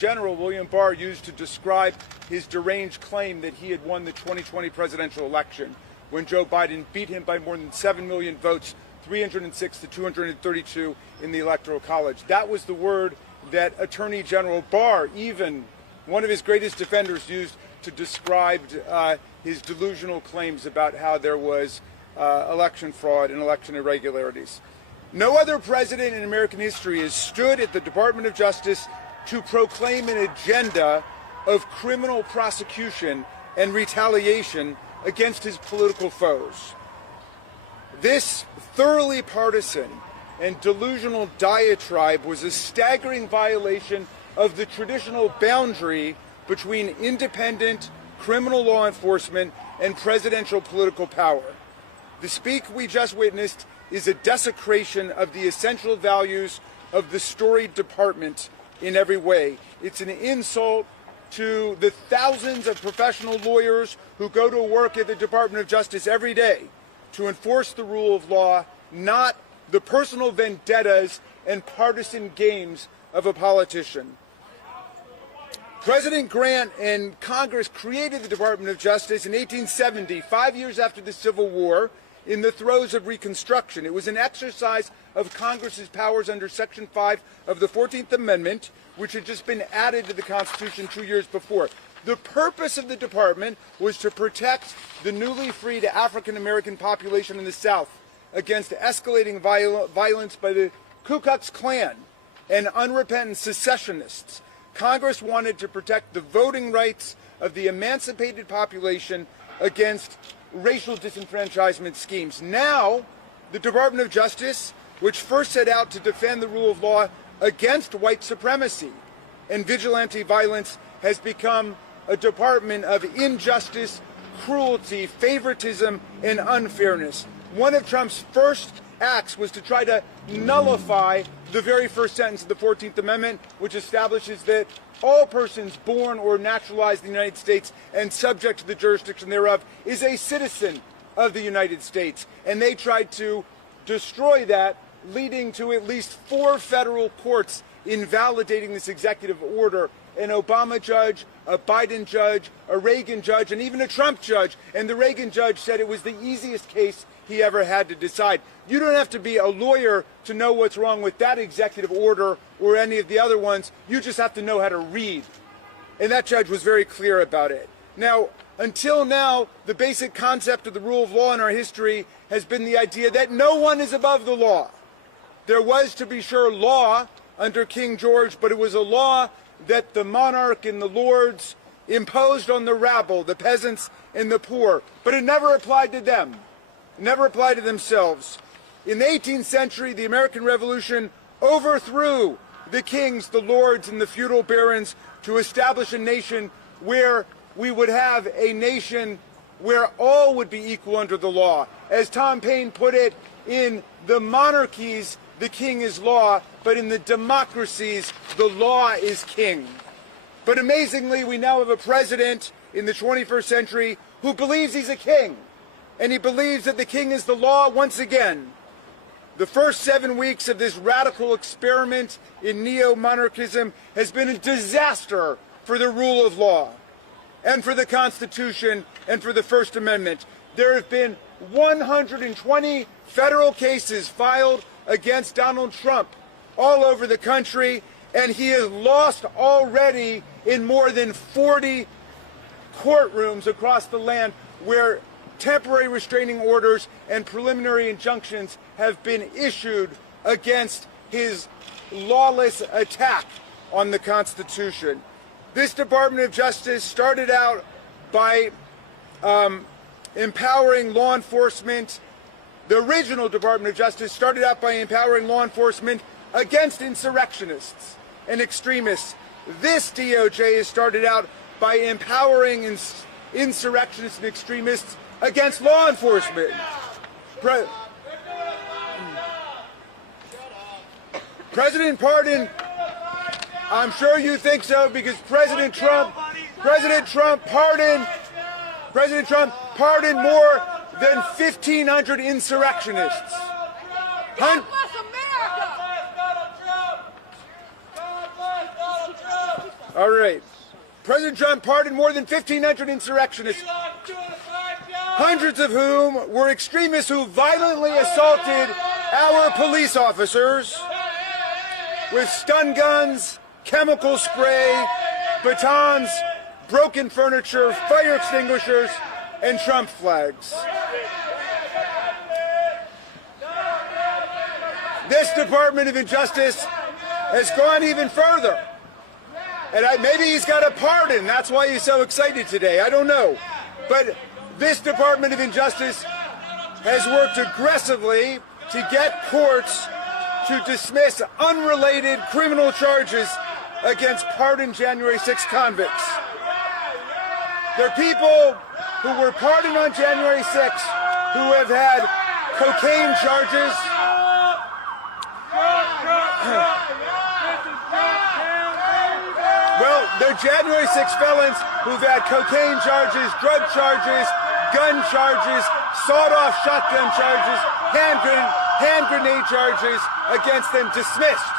General William Barr used to describe his deranged claim that he had won the 2020 presidential election when Joe Biden beat him by more than 7 million votes, 306 to 232 in the Electoral College. That was the word that Attorney General Barr, even one of his greatest defenders, used to describe his delusional claims about how there was election fraud and election irregularities. No other president in American history has stood at the Department of Justice to proclaim an agenda of criminal prosecution and retaliation against his political foes. This thoroughly partisan and delusional diatribe was a staggering violation of the traditional boundary between independent criminal law enforcement and presidential political power. The speak we just witnessed is a desecration of the essential values of the storied department in every way. It's an insult to the thousands of professional lawyers who go to work at the Department of Justice every day to enforce the rule of law, not the personal vendettas and partisan games of a politician. President Grant and Congress created the Department of Justice in 1870, 5 years after the Civil War, in the throes of Reconstruction. It was an exercise of Congress's powers under Section 5 of the 14th Amendment, which had just been added to the Constitution 2 years before. The purpose of the department was to protect the newly freed African American population in the South against escalating violence by the Ku Klux Klan and unrepentant secessionists. Congress wanted to protect the voting rights of the emancipated population against racial disenfranchisement schemes. Now, the Department of Justice, which first set out to defend the rule of law against white supremacy and vigilante violence, has become a department of injustice, cruelty, favoritism, and unfairness. One of Trump's first acts was to try to nullify the very first sentence of the 14th Amendment, which establishes that all persons born or naturalized in the United States and subject to the jurisdiction thereof is a citizen of the United States. And they tried to destroy that, leading to at least 4 federal courts invalidating this executive order: an Obama judge, a Biden judge, a Reagan judge, and even a Trump judge. And the Reagan judge said it was the easiest case he ever had to decide. You don't have to be a lawyer to know what's wrong with that executive order or any of the other ones. You just have to know how to read. And that judge was very clear about it. Now, until now, the basic concept of the rule of law in our history has been the idea that no one is above the law. There was, to be sure, law under King George, but it was a law that the monarch and the lords imposed on the rabble, the peasants and the poor, but it never applied to them. Never applied to themselves. In the 18th century, the American Revolution overthrew the kings, the lords, and the feudal barons to establish a nation where we would have a nation where all would be equal under the law. As Tom Paine put it, in the monarchies, the king is law, but in the democracies, the law is king. But amazingly, we now have a president in the 21st century who believes he's a king. And he believes that the king is the law once again. The first 7 weeks of this radical experiment in neo-monarchism has been a disaster for the rule of law and for the Constitution and for the First Amendment. There have been 120 federal cases filed against Donald Trump all over the country, and he has lost already in more than 40 courtrooms across the land where temporary restraining orders and preliminary injunctions have been issued against his lawless attack on the Constitution. This Department of Justice started out by empowering law enforcement. The original Department of Justice started out by empowering law enforcement against insurrectionists and extremists. This DOJ has started out by empowering insurrectionists and extremists against law enforcement. President pardon, I'm sure you think so, because President Trump pardoned more than 1,500 insurrectionists. God bless America! All right. President Trump pardoned more than 1,500 insurrectionists, hundreds of whom were extremists who violently assaulted our police officers with stun guns, chemical spray, batons, broken furniture, fire extinguishers, and Trump flags. This Department of Injustice has gone even further. And maybe he's got a pardon. That's why he's so excited today. I don't know. But this Department of Injustice has worked aggressively to get courts to dismiss unrelated criminal charges against pardoned January 6 convicts. There are people who were pardoned on January 6 who have had cocaine charges, well, they're January 6 felons who've had cocaine charges, drug charges, gun charges, sawed-off shotgun charges, hand grenade charges against them dismissed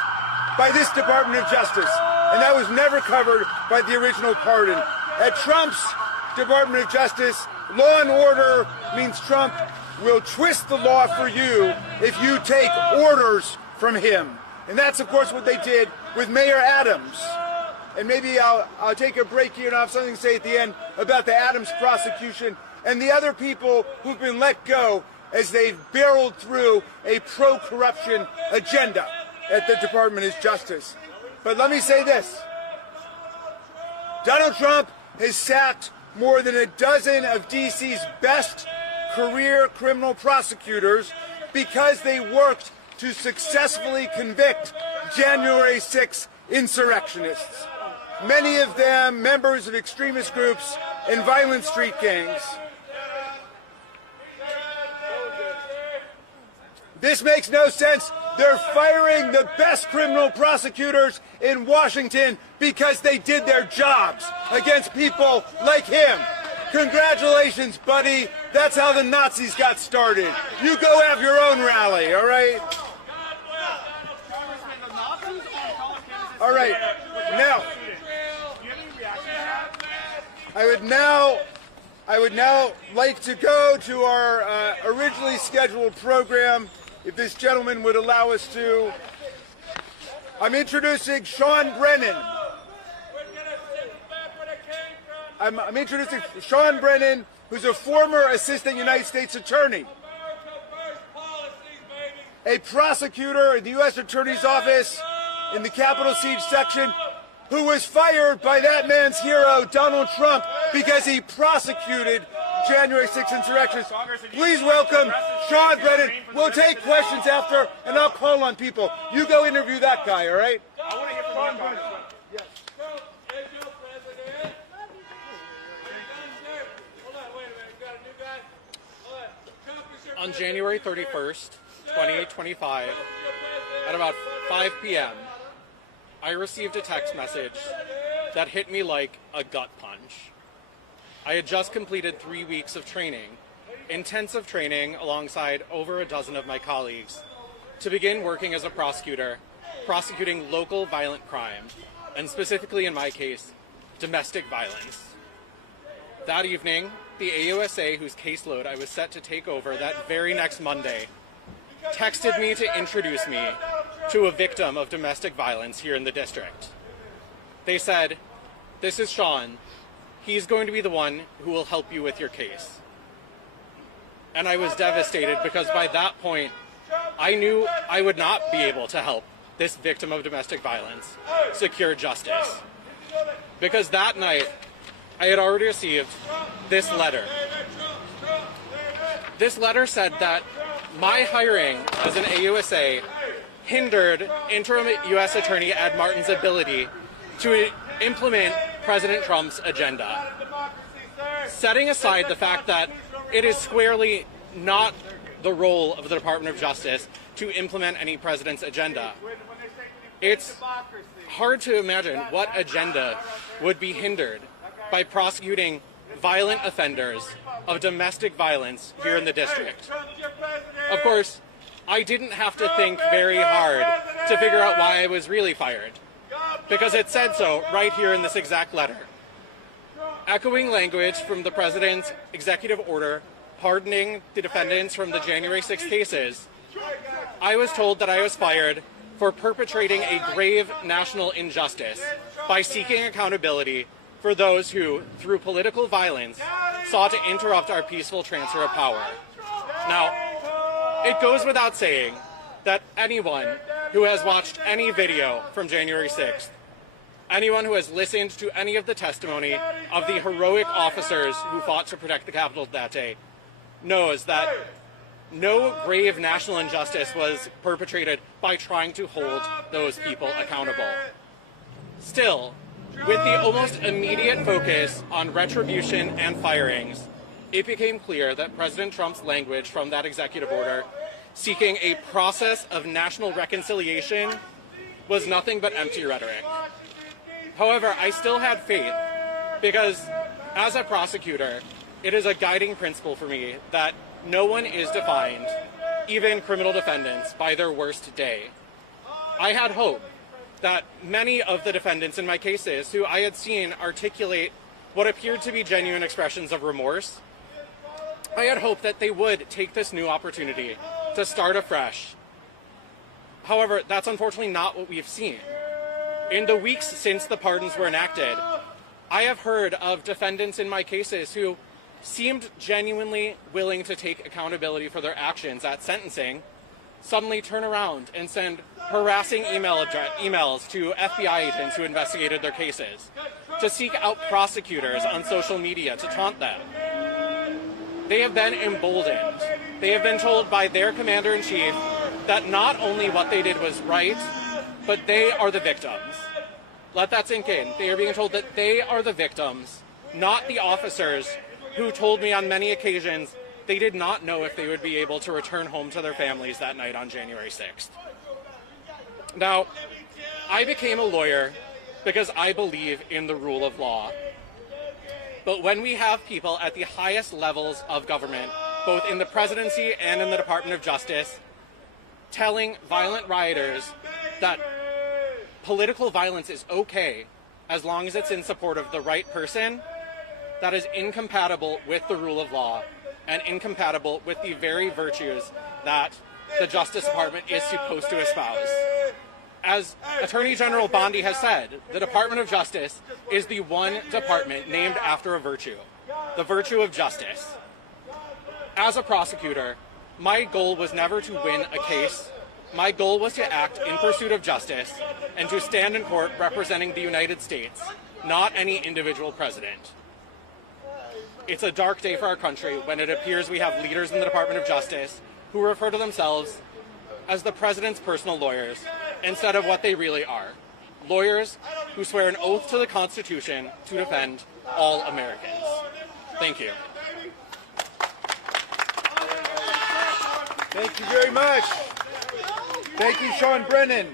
by this Department of Justice. And that was never covered by the original pardon. At Trump's Department of Justice, law and order means Trump will twist the law for you if you take orders from him. And that's, of course, what they did with Mayor Adams. And maybe I'll take a break here and I'll have something to say at the end about the Adams prosecution and the other people who've been let go as they've barreled through a pro-corruption agenda at the Department of Justice. But let me say this. Donald Trump has sacked more than a dozen of D.C.'s best career criminal prosecutors because they worked to successfully convict January 6 insurrectionists, many of them members of extremist groups and violent street gangs. This makes no sense. They're firing the best criminal prosecutors in Washington because they did their jobs against people like him. Congratulations, buddy. That's how the Nazis got started. You go have your own rally, all right? All right. Now, I would now like to go to our originally scheduled program, if this gentleman would allow us to. I'm introducing Sean Brennan. I'm introducing Sean Brennan, who's a former assistant United States attorney, a prosecutor in the U.S. Attorney's Office in the Capitol Siege section, who was fired by that man's hero, Donald Trump, because he prosecuted January 6th insurrections. Please welcome Sean Brennan. We'll take questions after, and I'll call on people. You go interview that guy, all right? I want to hear from Sean Brennan. Yes. On January 31st, 2025, at about 5 p.m., I received a text message that hit me like a gut punch. I had just completed 3 weeks of training, intensive training alongside over a dozen of my colleagues, to begin working as a prosecutor, prosecuting local violent crime, and specifically in my case, domestic violence. That evening, the AUSA, whose caseload I was set to take over that very next Monday, texted me to introduce me to a victim of domestic violence here in the district. They said, "This is Sean. He's going to be the one who will help you with your case." And I was devastated because by that point, I knew I would not be able to help this victim of domestic violence secure justice. Because that night, I had already received this letter. This letter said that my hiring as an AUSA hindered interim U.S. Attorney Ed Martin's ability to implement President Trump's agenda. Setting aside the fact that it is squarely not the role of the Department of Justice to implement any president's agenda, it's hard to imagine what agenda would be hindered by prosecuting violent offenders of domestic violence here in the district. Of course, I didn't have to think very hard to figure out why I was really fired. because it said so right here in this exact letter. Echoing language from the president's executive order pardoning the defendants from the January 6 cases, I was told that I was fired for perpetrating a grave national injustice by seeking accountability for those who, through political violence, sought to interrupt our peaceful transfer of power. Now, it goes without saying that anyone who has watched any video from January 6th, anyone who has listened to any of the testimony of the heroic officers who fought to protect the Capitol that day, knows that no grave national injustice was perpetrated by trying to hold those people accountable. Still, with the almost immediate focus on retribution and firings, it became clear that President Trump's language from that executive order, seeking a process of national reconciliation, was nothing but empty rhetoric. However, I still had faith because, as a prosecutor, it is a guiding principle for me that no one is defined, even criminal defendants, by their worst day. I had hope that many of the defendants in my cases who I had seen articulate what appeared to be genuine expressions of remorse, I had hoped that they would take this new opportunity to start afresh. However, that's unfortunately not what we've seen. In the weeks since the pardons were enacted, I have heard of defendants in my cases who seemed genuinely willing to take accountability for their actions at sentencing, suddenly turn around and send harassing emails to FBI agents who investigated their cases, to seek out prosecutors on social media to taunt them. They have been emboldened. They have been told by their commander-in-chief that not only what they did was right, but they are the victims. Let that sink in. They are being told that they are the victims, not the officers who told me on many occasions they did not know if they would be able to return home to their families that night on January 6th. Now, I became a lawyer because I believe in the rule of law. But when we have people at the highest levels of government, both in the presidency and in the Department of Justice, telling violent rioters that political violence is okay as long as it's in support of the right person, that is incompatible with the rule of law and incompatible with the very virtues that the Justice Department is supposed to espouse. As Attorney General Bondi has said, the Department of Justice is the one department named after a virtue, the virtue of justice. As a prosecutor, my goal was never to win a case. My goal was to act in pursuit of justice and to stand in court representing the United States, not any individual president. It's a dark day for our country when it appears we have leaders in the Department of Justice who refer to themselves as the president's personal lawyers instead of what they really are, lawyers who swear an oath to the Constitution to defend all Americans. Thank you. Thank you very much. Thank you, Sean Brennan.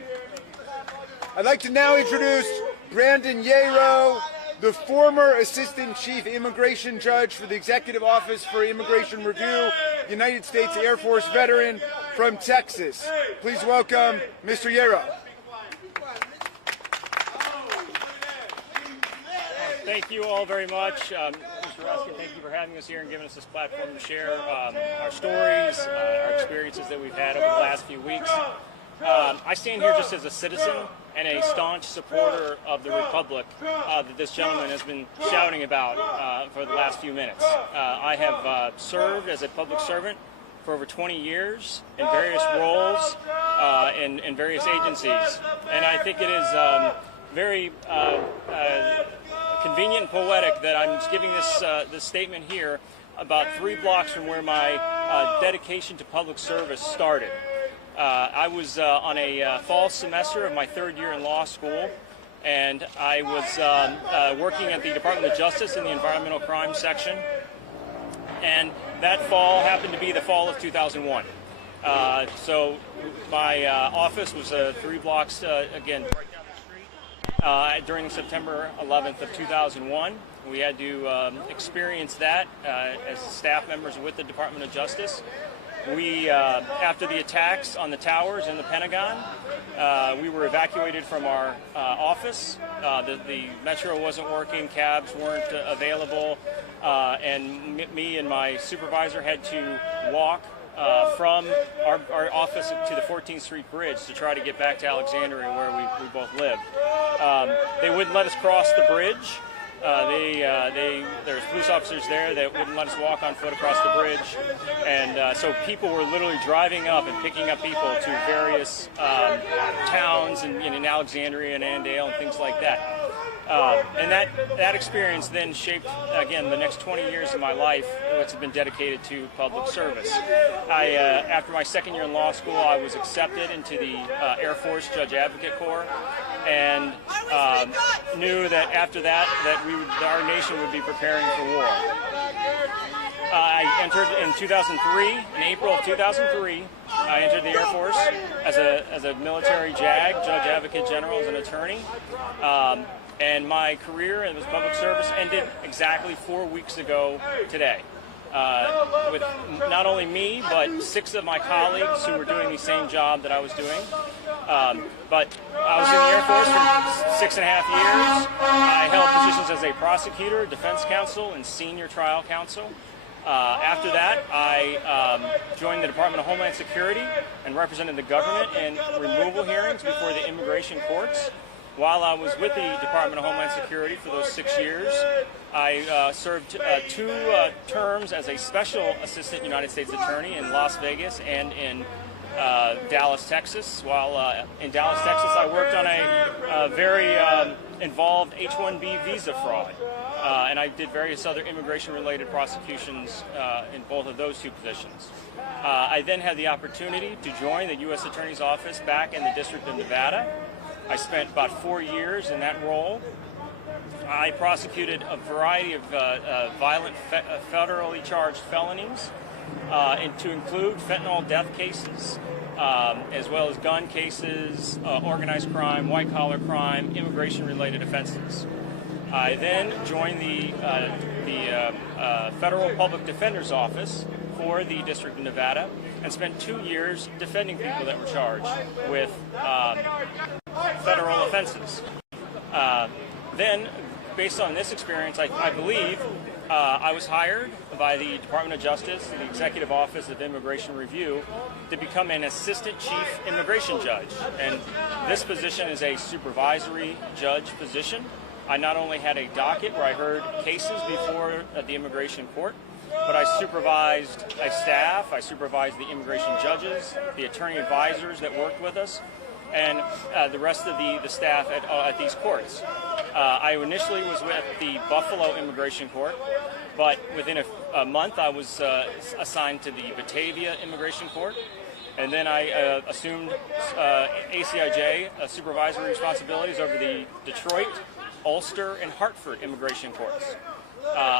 I'd like to now introduce Brandon Yarrow, the former Assistant Chief Immigration Judge for the Executive Office for Immigration Review, United States Air Force veteran from Texas. Please welcome Mr. Yarrow. Thank you all very much. Mr. Raskin, thank you for having us here and giving us this platform to share our stories, our experiences that we've had over the last few weeks. I stand here just as a citizen and a staunch supporter of the Republic that this gentleman has been shouting about for the last few minutes. I have served as a public servant for over 20 years in various roles in various agencies, and I think it is very convenient and poetic that I'm giving this statement here about 3 blocks from where my dedication to public service started. I was on a fall semester of my 3rd year in law school, and I was working at the Department of Justice in the Environmental Crime Section, and that fall happened to be the fall of 2001. So my office was 3 blocks, again, right down the street. During September 11th of 2001, we had to experience that as staff members with the Department of Justice. We, after the attacks on the towers in the Pentagon, we were evacuated from our office. The metro wasn't working, cabs weren't available, and me and my supervisor had to walk from our office to the 14th Street Bridge to try to get back to Alexandria, where we both lived. They wouldn't let us cross the bridge. There's police officers there that wouldn't let us walk on foot across the bridge, and so people were literally driving up and picking up people to various towns in Alexandria and Annandale and things like that. And that experience then shaped, again, the next 20 years of my life, which has been dedicated to public service. After my second year in law school, I was accepted into the Air Force Judge Advocate Corps, and knew that after that, our nation would be preparing for war. I entered in 2003, in April of 2003, I entered the Air Force as a military JAG, Judge Advocate General, as an attorney. And my career in public service ended exactly 4 weeks ago today. With not only me, but 6 of my colleagues who were doing the same job that I was doing. But I was in the Air Force for 6.5 years. I held positions as a prosecutor, defense counsel, and senior trial counsel. After that, I joined the Department of Homeland Security and represented the government in removal hearings before the immigration courts. While I was with the Department of Homeland Security for those 6 years, I served 2 terms as a special assistant United States attorney in Las Vegas and in Dallas, Texas. While in Dallas, Texas, I worked on a very involved H-1B visa fraud. And I did various other immigration-related prosecutions in both of those 2 positions. I then had the opportunity to join the U.S. Attorney's Office back in the District of Nevada. I spent about 4 years in that role. I prosecuted a variety of violent federally charged felonies, and to include fentanyl death cases, as well as gun cases, organized crime, white-collar crime, immigration-related offenses. I then joined the Federal Public Defender's Office for the District of Nevada and spent 2 years defending people that were charged with federal offenses. Then, based on this experience, I believe I was hired by the Department of Justice, the Executive Office of Immigration Review, to become an Assistant Chief Immigration Judge. And this position is a supervisory judge position. I not only had a docket where I heard cases before the immigration court, but I supervised a staff, I supervised the immigration judges, the attorney advisors that worked with us, and the rest of the staff at these courts. I initially was with the Buffalo Immigration Court, but within a month I was assigned to the Batavia Immigration Court, and then I assumed ACIJ supervisory responsibilities over the Detroit, Ulster, and Hartford immigration courts.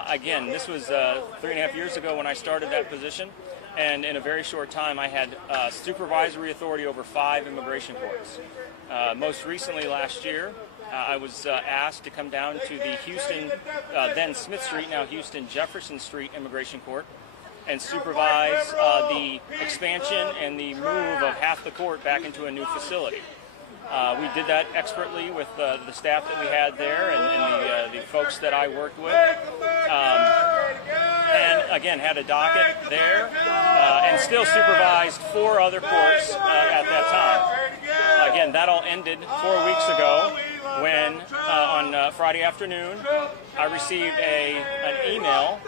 Again, this was 3.5 years ago when I started that position, and in a very short time I had supervisory authority over 5 immigration courts. Most recently last year, I was asked to come down to the Houston, then Smith Street, now Houston Jefferson Street Immigration Court, and supervise the expansion and the move of half the court back into a new facility. We did that expertly with the staff that we had there and the folks that I worked with. And again, had a docket there and still supervised 4 other courts at that time. Again, that all ended 4 weeks ago when on Friday afternoon I received an email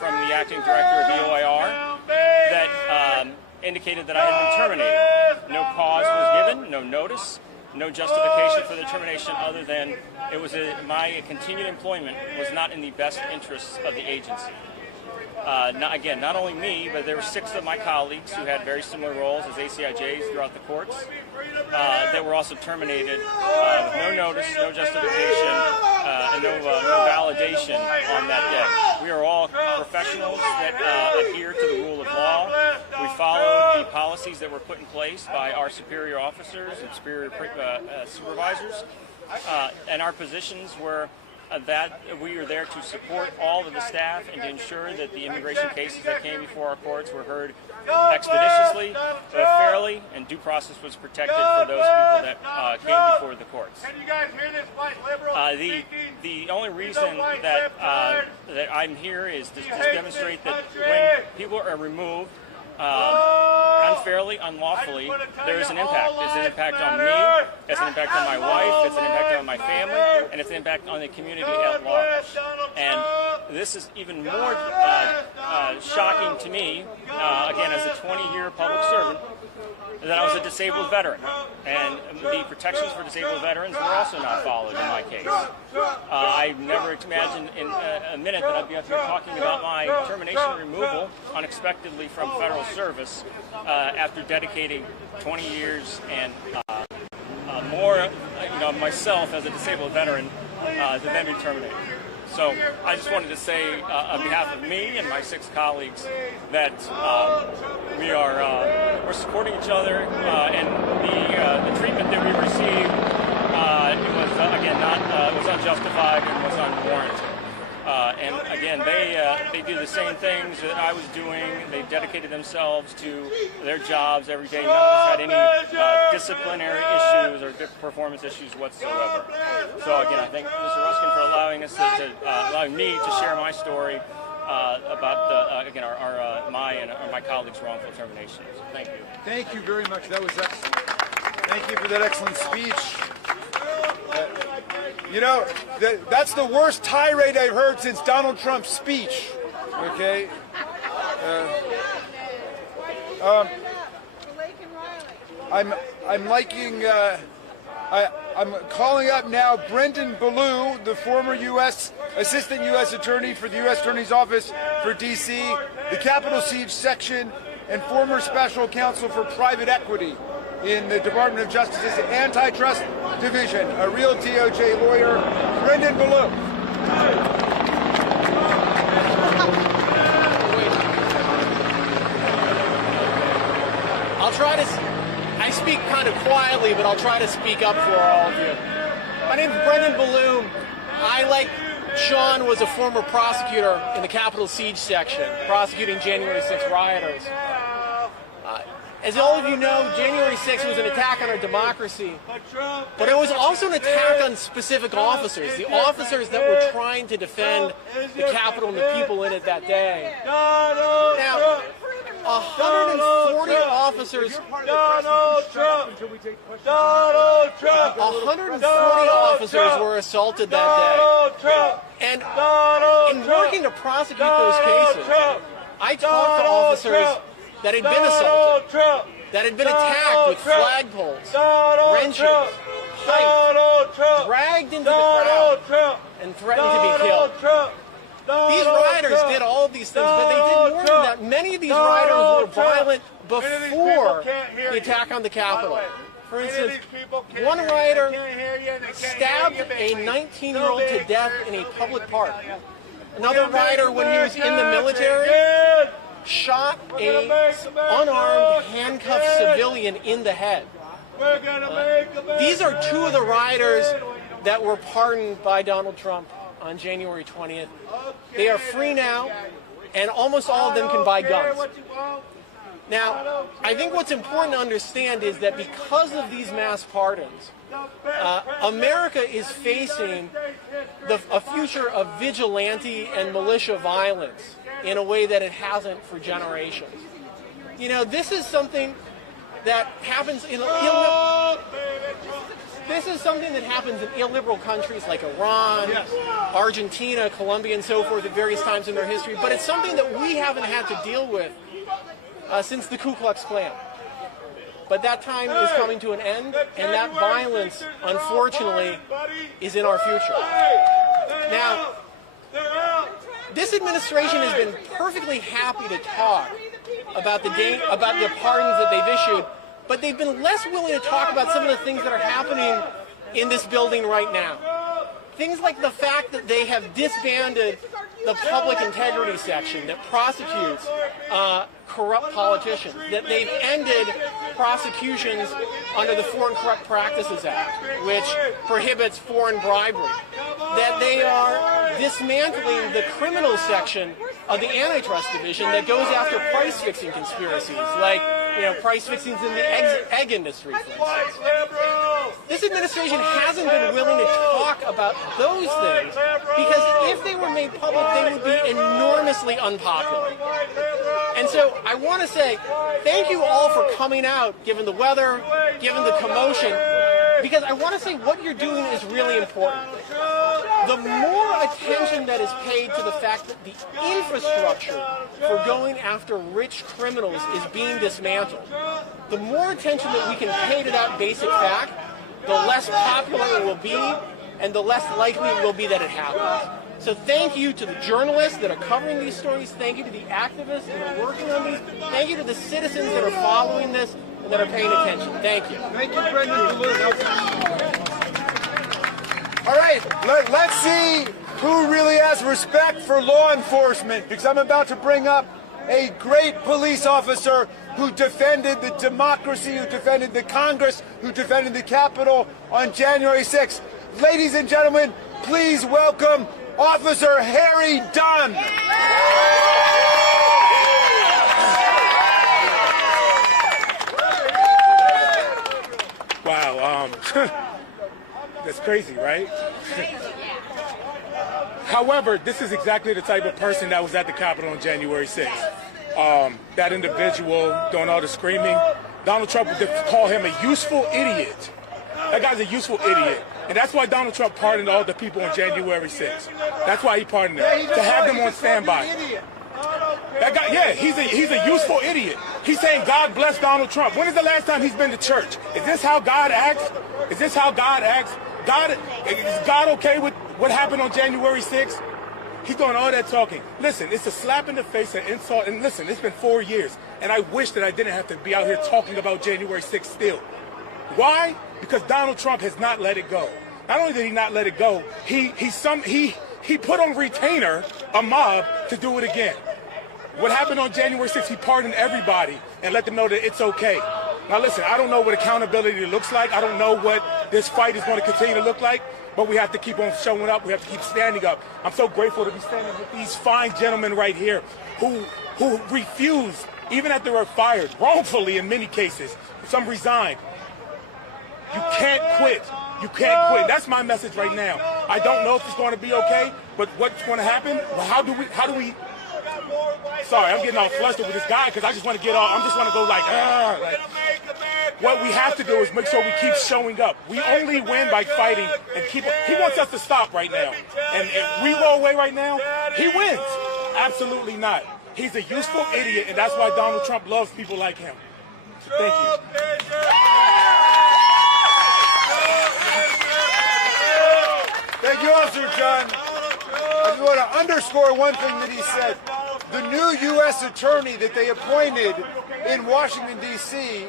from the acting director of EOIR that indicated that I had been terminated. No cause was given, no notice, no justification for the termination other than it was my continued employment was not in the best interests of the agency. Not only me, but there were 6 of my colleagues who had very similar roles as ACIJs throughout the courts that were also terminated with no notice, no justification, and no validation on that day. We are all professionals that adhere to the rule of law. We followed the policies that were put in place by our superior officers and superior supervisors, and our positions were that we are there to support all of the staff and to ensure that the immigration cases that came before our courts were heard expeditiously, fairly, and due process was protected for those people that came before the courts. Can you guys hear this white liberal the only reason that that I'm here is to just demonstrate that when people are removed unfairly, unlawfully, there is an impact. It's an impact on me, it's an impact on my wife, it's an impact on my family, and it's an impact on the community at large. And this is even more shocking to me, again, as a 20-year public servant, that I was a disabled veteran. And the protections for disabled veterans were also not followed in my case. I never imagined in a minute that I'd be up here talking about my termination removal unexpectedly from federal service after dedicating 20 years and more, myself as a disabled veteran to then be terminated. So I just wanted to say on behalf of me and my 6 colleagues that we're supporting each other, and the treatment that we received it was it was unjustified and was unwarranted. And again, they do the same things that I was doing. They dedicated themselves to their jobs every day. None of us had any disciplinary issues or performance issues whatsoever. So again, I thank Mr. Raskin for allowing us allowing me to share my story about my colleagues' wrongful termination. So thank you. Thank you very much. That was excellent. Thank you for that excellent speech. That's the worst tirade I've heard since Donald Trump's speech. Okay. I'm liking. I'm calling up now Brendan Ballou, the former Assistant U.S. Attorney for the U.S. Attorney's Office for D.C., the Capitol Siege Section, and former Special Counsel for Private Equity in the Department of Justice's Antitrust Division, a real DOJ lawyer, Brendan Ballou. I speak kind of quietly, but I'll try to speak up for all of you. My name is Brendan Ballou. I, like Sean, was a former prosecutor in the Capitol Siege Section, prosecuting January 6 rioters. As all of you know, January 6th was an attack on our democracy, but it was also an attack on specific officers, the officers that were trying to defend the Capitol and the people in it that day. Now, 140 officers. 140 officers were assaulted that day. And in working to prosecute those cases, I talked to officers that had been assaulted, that had been attacked with flagpoles, wrenches, pipes, dragged into the crowd, and threatened to be killed. These rioters did all of these things, but they did more than that. Many of these rioters were violent before the attack on the Capitol. For instance, one rioter stabbed a 19-year-old to death in a public park. Another rioter, when he was in the military, shot an unarmed, handcuffed civilian in the head. These are 2 of the rioters that were pardoned by Donald Trump on January 20th. They are free now, and almost all of them can buy guns. Now, I think what's important to understand is that because of these mass pardons, America is facing a future of vigilante and militia violence in a way that it hasn't for generations. This is something that happens in illiberal countries like Iran, Argentina, Colombia, and so forth at various times in their history, but it's something that we haven't had to deal with since the Ku Klux Klan. But that time is coming to an end, and that violence, unfortunately, is in our future. Now, this administration has been perfectly happy to talk about the pardons that they've issued, but they've been less willing to talk about some of the things that are happening in this building right now. Things like the fact that they have disbanded the public integrity section that prosecutes corrupt politicians, that they've ended prosecutions under the Foreign Corrupt Practices Act, which prohibits foreign bribery, that they are dismantling the criminal section of the antitrust division that goes after price-fixing conspiracies, like price fixings in the egg industry, for instance. This administration hasn't been willing to talk about those things because if they were made public, they would be enormously unpopular. And so I want to say thank you all for coming out, given the weather, given the commotion, because I want to say what you're doing is really important. The more attention that is paid to the fact that the infrastructure for going after rich criminals is being dismantled, the more attention that we can pay to that basic fact, the less popular it will be, and the less likely it will be that it happens. So thank you to the journalists that are covering these stories. Thank you to the activists that are working on these. Thank you to the citizens that are following this and that are paying attention. Thank you. Thank you, Brendan. All right, let's see who really has respect for law enforcement, because I'm about to bring up a great police officer who defended the democracy, who defended the Congress, who defended the Capitol on January 6th. Ladies and gentlemen, please welcome Officer Harry Dunn. Wow, that's crazy, right? However, this is exactly the type of person that was at the Capitol on January 6th. That individual doing all the screaming. Donald Trump would call him a useful idiot. That guy's a useful idiot. And that's why Donald Trump pardoned all the people on January 6th. That's why he pardoned them, to have them on standby. That guy, yeah, he's a useful idiot. He's saying God bless Donald Trump. When is the last time he's been to church? Is this how God acts? Is this how God acts? Is God okay with what happened on January 6th? He's doing all that talking. Listen, it's a slap in the face, an insult. And listen, it's been 4 years. And I wish that I didn't have to be out here talking about January 6th still. Why? Because Donald Trump has not let it go. Not only did he not let it go, he put on retainer a mob to do it again. What happened on January 6th, he pardoned everybody and let them know that it's okay. Now listen, I don't know what accountability looks like. I don't know what this fight is going to continue to look like, but we have to keep on showing up. We have to keep standing up. I'm so grateful to be standing with these fine gentlemen right here who refused, even after they were fired, wrongfully in many cases. Some resigned. You can't quit. You can't quit. That's my message right now. I don't know if it's going to be okay, but what's going to happen? Well, how do we? Sorry, I'm getting all flustered with this guy because I just want to get all. I just want to go like. What we have to do is make sure we keep showing up. We only win by fighting and keep. He wants us to stop right now, and if we go away right now, he wins. Absolutely not. He's a useful idiot, and that's why Donald Trump loves people like him. So thank you. Thank you, Officer John. I just want to underscore one thing that he said. The new U.S. attorney that they appointed in Washington, D.C.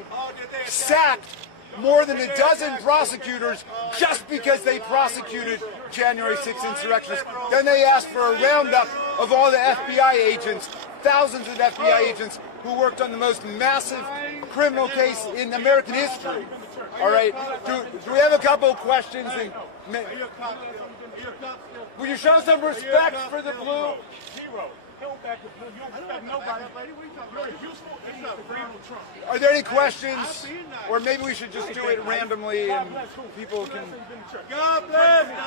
sacked more than a dozen prosecutors just because they prosecuted January 6th insurrectionists. Then they asked for a roundup of all the FBI agents, thousands of FBI agents who worked on the most massive criminal case in American history. All right, do we have a couple of questions? Will you show some respect for the blue? Are there any questions? Or maybe we should just do it randomly and people can...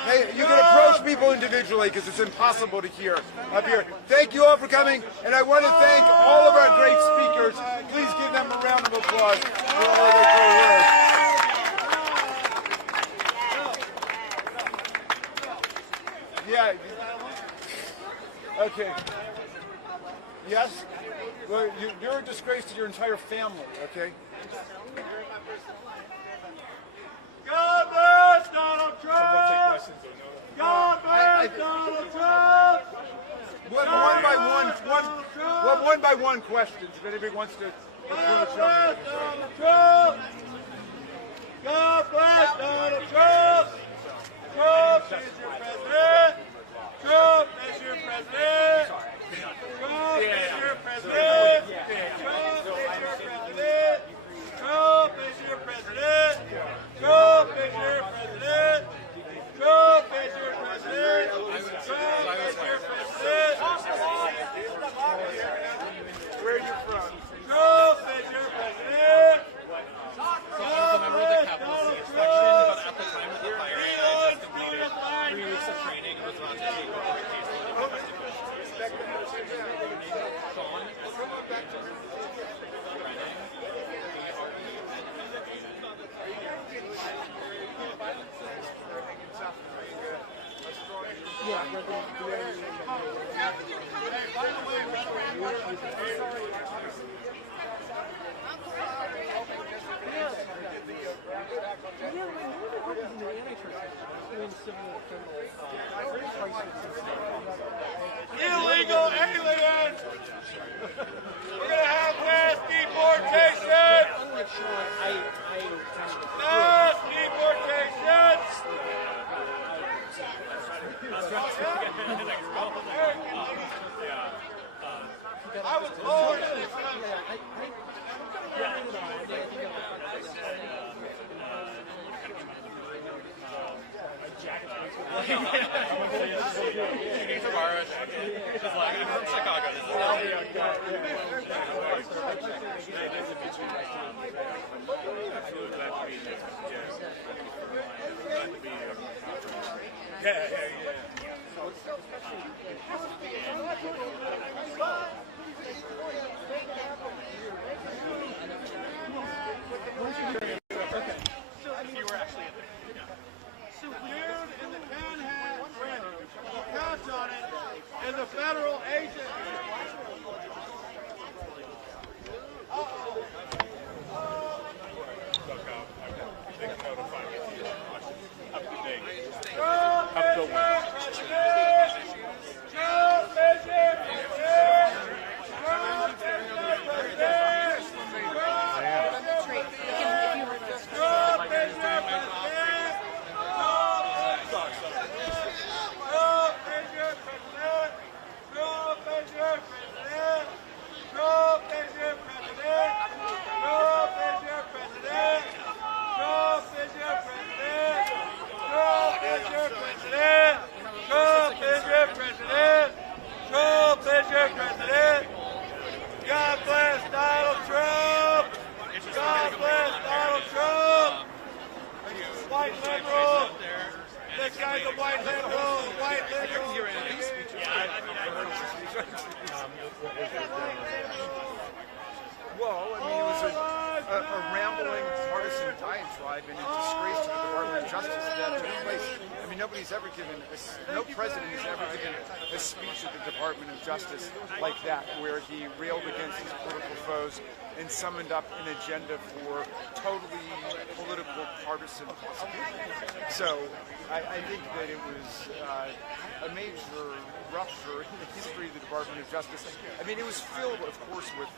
Hey, you can approach people individually because it's impossible to hear up here. Thank you all for coming, and I want to thank all of our great speakers. Please give them a round of applause for all of their great work. Yeah. Okay. Yes? Well, you're a disgrace to your entire family, okay? God bless Donald Trump! God bless Donald Trump! One by one questions, if anybody wants to. God bless Donald Trump! God bless Donald Trump! Trump is your president! Trump is your president! Trump is your president! Trump is your president! Trump Illegal aliens! We're gonna have mass deportation! Mass deportation! I was born in this country. I'm from Chicago. Dude in the tan hat with a patch on it is a federal agent. God bless Donald Trump! God bless Donald Trump! White liberal! This guy's a white liberal! White liberal! Well, I mean, it was a rambling partisan diatribe and a disgrace to the Department of Justice that took place. I mean, nobody's ever given, no president has ever given a speech at the Department of Justice like that, where he railed against his political foes and summoned up an agenda for totally political partisan prosecution. So I think that it was a major rupture in the history of the Department of Justice. I mean, it was filled, of course, with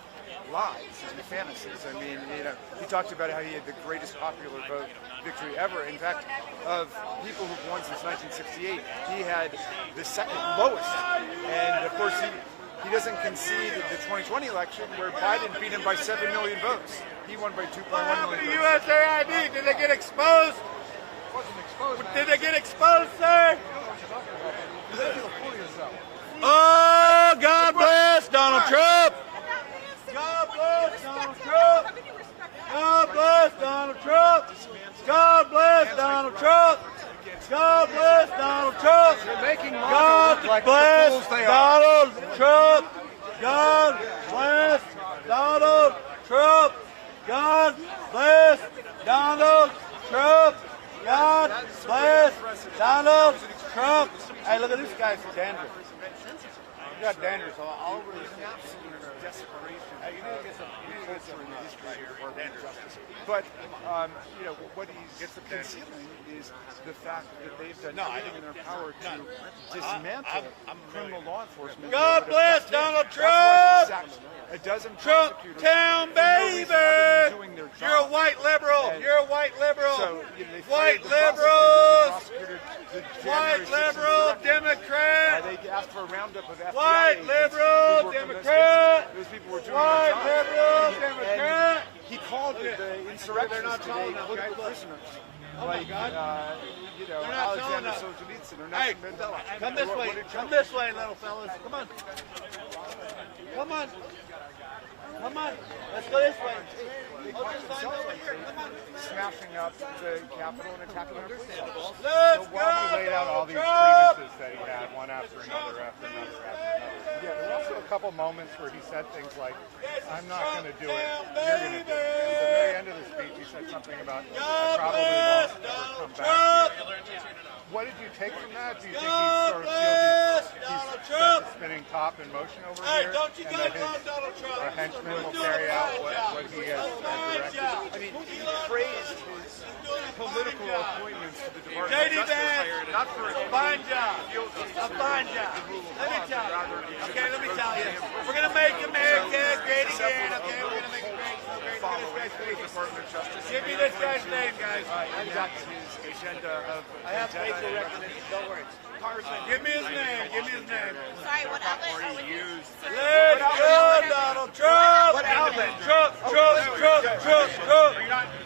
lies and fantasies. I mean, he talked about how he had the greatest popular vote victory ever. In fact, of people who've won since 1968, he had the second lowest. And of course, he doesn't concede the 2020 election where Biden beat him by 7 million votes. He won by 2.1 million votes. USAID, did they get exposed? Did they get exposed, sir? Oh, God bless Donald Trump! God bless Donald Trump! God bless Donald Trump! God bless Donald Trump! God bless Donald Trump! God bless Donald Trump! God bless Donald Trump! God bless Donald Trump! God bless Donald Trump! Hey, look at this guy for dandruff. You got dandruff all over his Desperation. You need to get some culture in the history of the Department of Justice. But, what he's concealing is the fact that they've done everything in their power to dismantle criminal law enforcement. God bless Donald Trump! A dozen Trump Town, baby! You're a white liberal! You're a white liberal! So, White liberals! White liberal Democrat! They asked for a roundup of FBI White agents liberal who worked on this Democrat! case. Those people were doing White their job. liberal Democrat! And he called the insurrectionists today political prisoners. Like, Alexander Solzhenitsyn or Nelson Mandela. Come this way. Come this way, little fellas. Come on. Come on. Come on. Let's go this way. Smashing up the Capitol and attacking our police officers. Let's So while he laid out all these Trump! grievances that he had, one after another, after another, after another, yeah, there were also a couple moments where he said things like, "I'm not going to do it, you're going to do it." And at the very end of the speech, he said something about, "I probably won't ever come back here." what did you take from that? Do you think he sort of feels he's got the spinning top in motion over here, and that his henchmen will carry out what he has directed? I mean, he praised his political appointments to the Department of Justice, not for his fine job. A fine job. Let me tell you. Okay, let me tell you. We're going to make America great again. Okay, we're going to make it great. Give me this guy's name, guys. I've got his agenda of I have facial recognition. Don't worry. Congressman, give me his name. Give me his name. Sorry, what outlet? Let's go, Donald Trump. What outlet? Trump.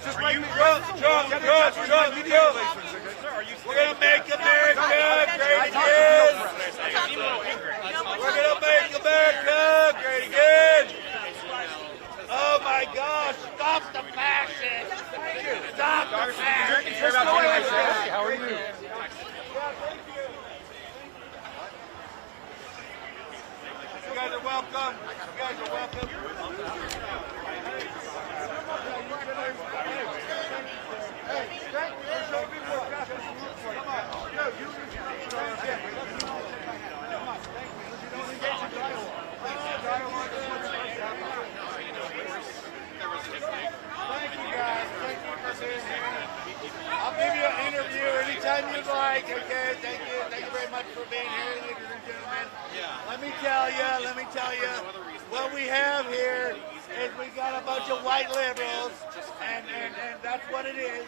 Just like Trump. We're gonna make America great again. We're gonna make America great again. Oh my gosh! Stop the fascist! Stop the fascist! How are you? You guys are welcome. You guys are welcome. I'll give you an interview anytime you'd like. Okay, thank you. Thank you very much for being here, ladies and gentlemen. Let me tell you, what we have here is we got a bunch of white liberals, and that's what it is.